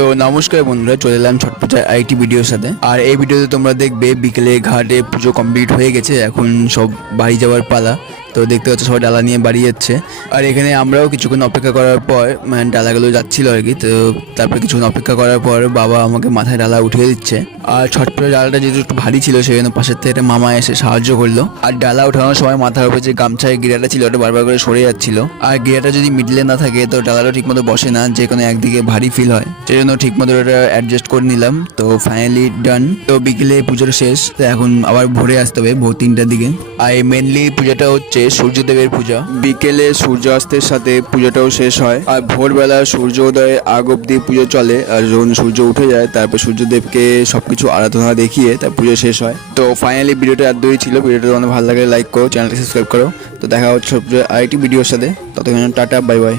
তো নমস্কার বন্ধুরা, চলে এলাম ছট পূজার আরেকটি ভিডিওর সাথে। আর এই ভিডিওতে তোমরা দেখবে বিকেলে ঘাটে পুজো কমপ্লিট হয়ে গেছে, এখন সব বাড়ি যাওয়ার পালা। তো দেখতে পাচ্ছ সবাই ডালা নিয়ে বাড়ি যাচ্ছে। আর এখানে আমরাও কিছুক্ষণ অপেক্ষা করার পর ডালাগুলো যাচ্ছিল আর কি। তো তারপরে কিছুক্ষণ অপেক্ষা করার পর বাবা আমাকে মাথায় ডালা উঠিয়ে দিচ্ছে। আর ছট পূজার ডালাটা যেহেতু একটু ভারী ছিল, সেই জন্য পাশের থেকে একটা মামা এসে সাহায্য করলো। আর ডালা ওঠানোর সময় মাথার উপরে যে গামছায় গিরাটা ছিল ওটা বারবার করে সরে যাচ্ছিল। আর গিরাটা যদি মিডলে না থাকে তো ডালাটা ঠিকমতো বসে না, যে কোনো একদিকে ভারী ফিল হয়। সেই জন্য ঠিকমতো ওটা অ্যাডজাস্ট করে নিলাম। তো ফাইনালি ডান। তো বিকেলে পুজোটা শেষ, তো এখন আবার ভোরে আসতে হবে, ভোর 3টার দিকে। আর মেনলি পূজাটা হচ্ছে সূর্যদেবের পূজা। বিকেলে সূর্যাস্তের সাথে পূজাটাও শেষ হয়। আর ভোরবেলা সূর্য উদয়ের আগ অব্দি পুজো চলে। আর যখন সূর্য উঠে যায় তারপর সূর্যদেবকে সবকিছু আরাধনা দেখিয়ে তার পুজো শেষ হয়। তো ফাইনালি ভিডিওটা এতই ছিল। ভিডিওটা তোমাদের ভালো লাগলে লাইক করো, চ্যানেলটা সাবস্ক্রাইব করো। তো দেখা হচ্ছে আরেকটি ভিডিওর সাথে। ততক্ষণ টাটা, বাই বাই।